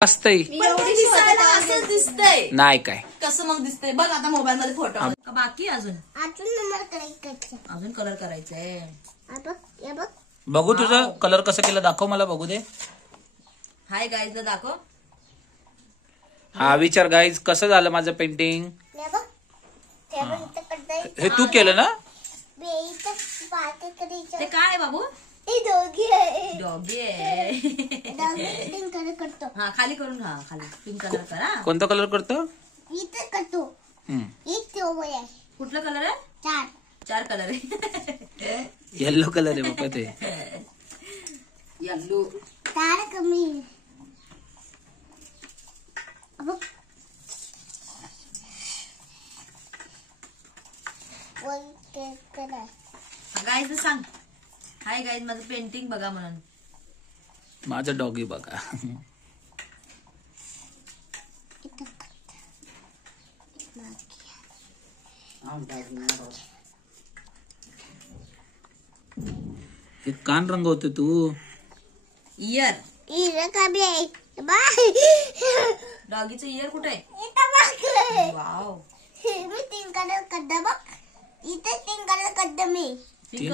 असतंय दिसतंय नाही काय कसं मग दिसतंय बघ आता मोबाईल मध्ये फोटो बाकी अजून कलर करायचंय बघू तुझं कलर कसं केलं दाखव मला बघू दे. हाय गाईज दाखव. हा विचार गाईज कसं झालं माझं पेंटिंग. हे तू केलं ना. ते काय आहे बाबू डॉगी आहे. हा खाली करून हा खाली पिंक कलर करा. कोणता कलर करतो कुठला कलर आहे. चार कलर आहे. येल्लो कलर आहे बाबा ते. येल्लो कमी गाईज सांग हाय गाईज माझं पेंटिंग बघा म्हणून. माझं डॉगी बघा. हे कान रंगवते तू. इयर कमी आहे डॉगीचं इयर कुठे आहे. वाव मी 3 कलर करते बघ. इथे 3 कलर करते मी. पिंक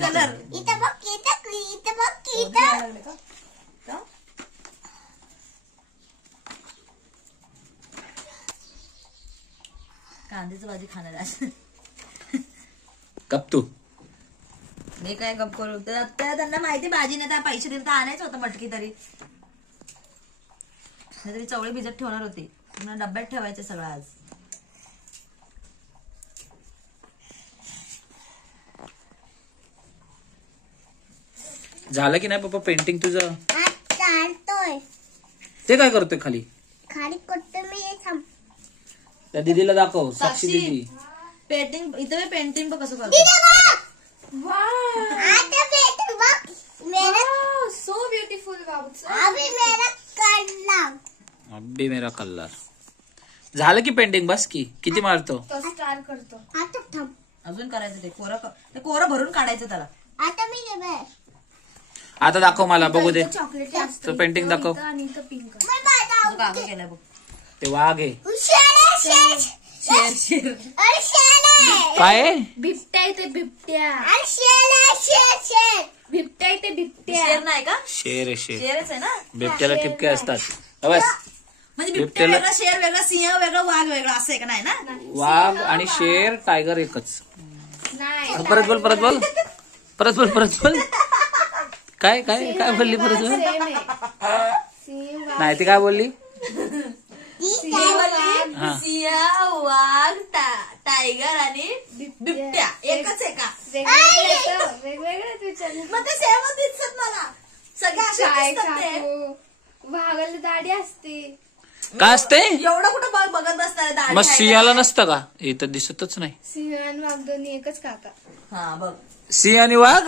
कलर इथे बघ इथे बघ इथे. कांद्याची भाजी खाणार आज. कप तू. मी काय गप करू त्यांना माहिती भाजी नाही. त्या पैसे दिले तर आणायचं होतं मटकी तरी. नाहीतरी चवळी भिजत ठेवणार होती. डब्यात ठेवायचं सगळं आज. झालं की नाही पप्पा पेंटिंग तुझं. चालतोय ते काय करतोय खाली. खाली करतो मी. त्या दीदीला दाखव साक्षी दीदी. पेंटिंग इथं पेंटिंग बघ कसं करतो. सो ब्यूटीफुल अभी मेरा कलर झालं की पेंटिंग बस की. किती मारतो स्टार करतो. आता थांब अजून करायचं ते कोरं भरून काढायचं त्याला. आता मी आता दाखव मला बघू दे. चॉकलेट तो पेंटिंग दाखव. आणि इथं पिंक. कागद केलाय बघ. ते वाघ आहे शेर काय. बिबट्या इथे बिबट्या. बिबट्या इथे बिबट्या. शेर नाही का. शेर आहे शेर. शेरच आहे ना. बिबट्याला ठिपके असतात. बस म्हणजे बिबट्या वेगळा शेर वेगळा सिंह वेगळा वाघ वेगळा असं आहे का नाही ना. वाघ आणि शेर टायगर एकच. नाही परत बोल परत बोल. काय काय काय बोलली परत बोल. नाही ती काय बोलली. हा. सिंह वाघ टायगर आणि बिबट्या एकच आहे का. मग ते सेमच दिसत मला. सगळे असे दिसतात ते. वाघाला दाढी असते. काय असते एवढं कुठं बघत बसणार आहे. मग सिंहाला नसतं का. इथं दिसतच नाही. सिंह आणि वाघ दोन्ही एकच काका. हा बघ सिंह आणि वाघ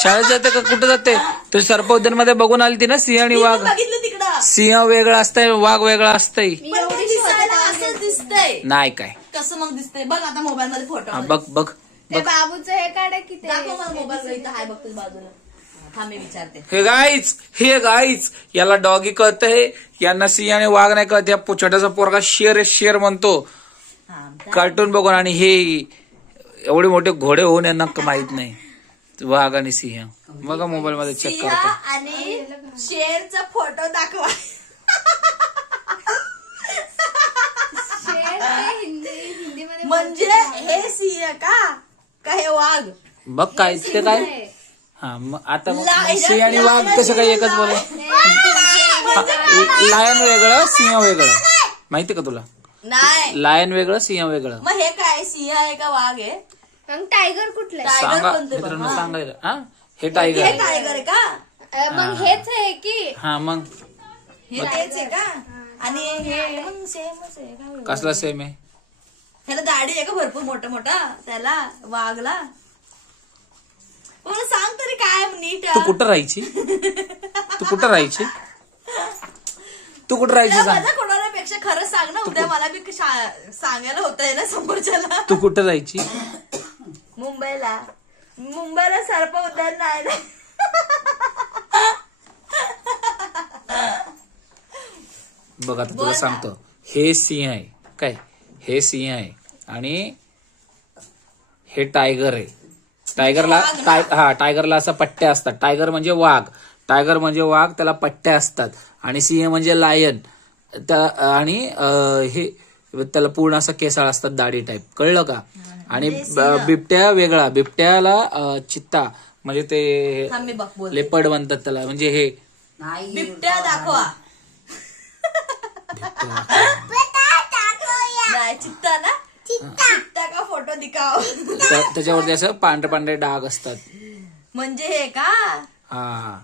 शाळेत जाते का कुठं जाते. तू सर्प उद्यान मध्ये बघून आली ती ना सिंह आणि वाघ. बघितलं तिकडं. सिंह वेगळं असतंय वाघ वेगळा असतंय. पण ते दिसायला असं दिसतंय. नाही काय कसं मग दिसतंय बघ आता मोबाईल मध्ये फोटो. बघ ते बाबूचं हे काढा की दाखव मला मोबाईल इथं हाय बघ तुझ्या बाजूला. हा मी विचारते. हे गाईच याला डॉगी कळतंय. यांना सिंह आणि वाघ नाही कळत. या छोटासा पोरगा शेर म्हणतो कार्टून बघून. आणि हे एवढे मोठे घोडे होऊन यांना माहित नाही वाघ आणि सिंह. बघा मोबाईल मध्ये चेक सिंह करतो. आणि शेरचा फोटो दाखवा. हिंदी मध्ये म्हणजे हे सिंह का हे वाघ. बघ काय ते काय. हा मग आता सिंह आणि वाघ कसं काय एकच बोल. लायन वेगळं सिंह वेगळं माहिती का तुला. नाही लायन वेगळं सिंह वेगळं. मग हे काय सिंह आहे का वाघ आहे. मग टायगर कुठलं आहे. टायगर सांगा कोणतं मित्रांनो बघ. सांगायला. हा हे टायगर हे आहे. टायगर आहे का. मग हेच आहे की. हा मग हे तेच आहे का. आणि हे मग सेमच आहे का. कसला सेम आहे. ह्याला दाढी आहे का भरपूर मोठा त्याला वाघला. मला सांग तरी काय नीट. तू कुठं राहायची. सांग. माझा कोणापेक्षा खरं सांग ना. उद्या मला बी सांगायला होतंय ना समोरच्याला. तू कुठं राहायची. मुंबईला सर्प उद्यान नाही. बघ आता तुला सांगतो, हे सिंह आहे काय, हे सिंह आहे आणि हे टायगर आहे. टायगरला असा पट्ट्या असतात. टायगर म्हणजे वाघ, त्याला पट्ट्या असतात. आणि सिंह म्हणजे लायन, आणि हे त्याला पूर्ण असं केसाळ असतात, दाढी टाईप, कळलं का. आणि बिबट्या वेगळा, बिबट्याला चित्ता म्हणजे ते लेपर्ड म्हणतात त्याला, म्हणजे हे बिबट्या दाखवा. चित्ता ना, चित्ता का फोटो दिखाव. त्याच्यावरती असं पांढरे पांढरे डाग असतात. म्हणजे हे का, हा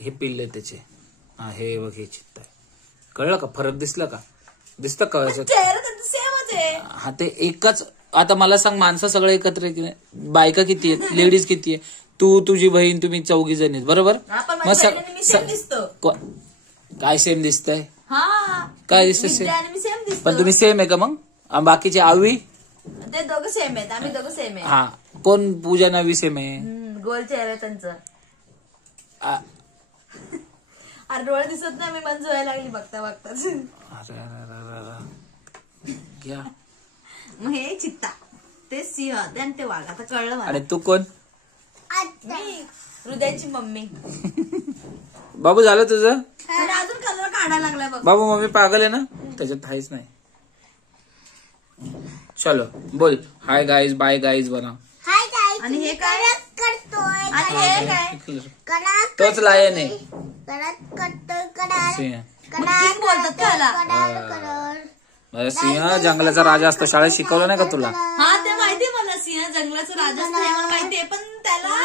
हे पिल्ले त्याचे. हा हे बघ, हे चित्ता आहे. कळलं का, फरक दिसला का, दिसतं का. सेमच आहे. हा ते एकच. आता मला सांग, माणसं सगळं एकत्र आहे की नाही, बायका किती आहेत, लेडीज किती आहे, तू तुझी बहीण तुम्ही 4 जण आहेत बरोबर. काय सेम दिसतंय, काय दिसतंय सेम, पण तुम्ही सेम आहे का मग. बाकीचे आवी ते दोघं सेम आहेत, आम्ही दोघं सेम आहे. हा कोण, पूजा नवी सेम आहे, गोल चेहरा त्यांचं. अरे डोळे दिसत नाही, मी मन जोयायला लागली बघता बघताच. घ्या. मग हे चित्ता, ते सिंह, आणि ते वाघ. आता कळलं मला. आणि तू कोण, मी हृदयाची मम्मी. बाबू झालं तुझं. अजून कलर काढायला लागलाय बघ. बाबू मम्मी पागल आहे ना, त्याच्यात काहीच नाही. चलो बोल, हाय गाईज, बाय गाईज बनव. Hi guys. आणि हे काय करतोय, आणि हे काय, तोच लायन आहे. करतोय, किंग बोलतात त्याला. सिंह जंगलाचा राजा असतो, शाळेत शिकवलं नाही का तुला. हा ते माहितीये मला, सिंह जंगलाचा राजा असतो हे मला माहितीये, पण त्याला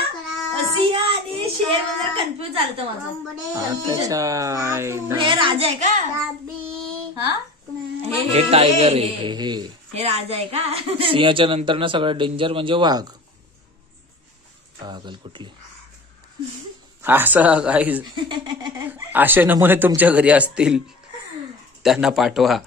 सिंह आणि शेर वगैरे कन्फ्युज झालं माझं. हे राजा आहे का, हा हे टायगर आहे, हे राजा आहे का. सिंहाच्या नंतर ना सगळं डेंजर म्हणजे वाघ. पागल कुठली. असं काही असे नमुने तुमच्या घरी असतील, त्यांना पाठवा.